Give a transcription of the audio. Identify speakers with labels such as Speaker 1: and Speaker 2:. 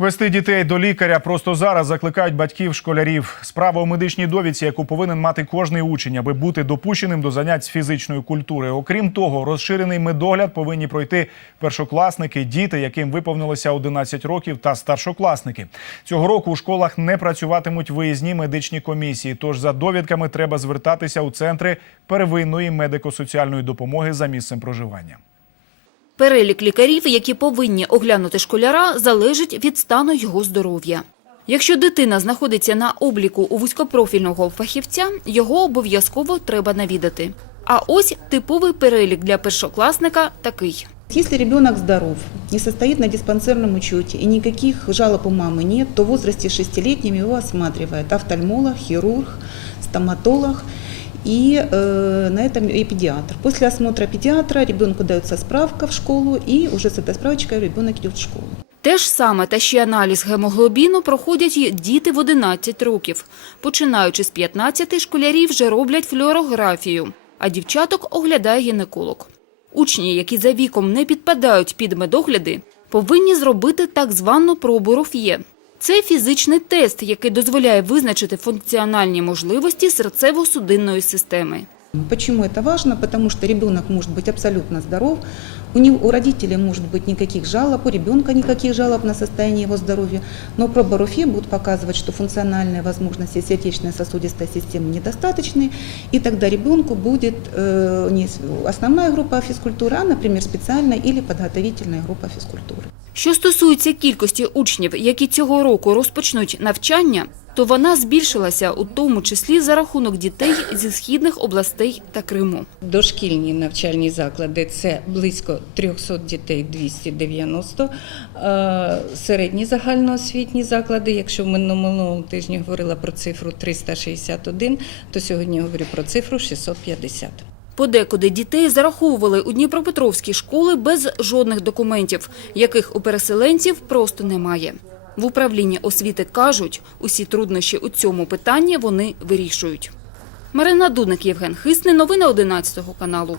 Speaker 1: Вести дітей до лікаря просто зараз закликають батьків школярів. Справа у медичній довідці, яку повинен мати кожний учень, аби бути допущеним до занять з фізичної культури. Окрім того, розширений медогляд повинні пройти першокласники, діти, яким виповнилося 11 років, та старшокласники. Цього року у школах не працюватимуть виїзні медичні комісії. Тож за довідками треба звертатися у центри первинної медико-соціальної допомоги за місцем проживання.
Speaker 2: Перелік лікарів, які повинні оглянути школяра, залежить від стану його здоров'я. Якщо дитина знаходиться на обліку у вузькопрофільного фахівця, його обов'язково треба навідати. А ось типовий перелік для першокласника такий.
Speaker 3: Если ребенок здоров, не состоит на диспансерном учете и никаких жалоб у мамы нет, то в возрасте 6-летнем его осматривает офтальмолог, хирург, стоматолог и э, на этом и педиатр. После осмотра педиатра ребенку дается справка в школу, и уже с этой справочкой ребенок идет в школу.
Speaker 2: Те ж саме та ще аналіз гемоглобіну проходять і діти в 11 років. Починаючи з 15 школярі вже роблять флюорографію, а дівчаток оглядає гінеколог. Учні, які за віком не підпадають під медогляди, повинні зробити так звану пробу Роф'є. Це фізичний тест, який дозволяє визначити функціональні можливості серцево-судинної системи.
Speaker 3: Почему это важно? Потому что ребенок может быть абсолютно здоров, у, него, у родителей может быть никаких жалоб, у ребенка никаких жалоб на состояние его здоровья, но проба РУФИ будет показывать, что функциональные возможности сердечно-сосудистой системы недостаточны, и тогда ребенку будет э, не с- основная группа физкультуры, а, например, специальная или подготовительная группа физкультуры.
Speaker 2: Що стосується кількості учнів, які цього року розпочнуть навчання, то вона збільшилася у тому числі за рахунок дітей зі східних областей та Криму.
Speaker 4: Дошкільні навчальні заклади це близько 300 дітей 290. Е, Середні загальноосвітні заклади, якщо в минулому тижні говорила про цифру 361, то сьогодні говорю про цифру 650.
Speaker 2: Подекуди дітей зараховували у Дніпропетровські школи без жодних документів, яких у переселенців просто немає. В управлінні освіти кажуть, усі труднощі у цьому питанні вони вирішують. Марина Дудник, Євген Хисний. Новини 11 каналу.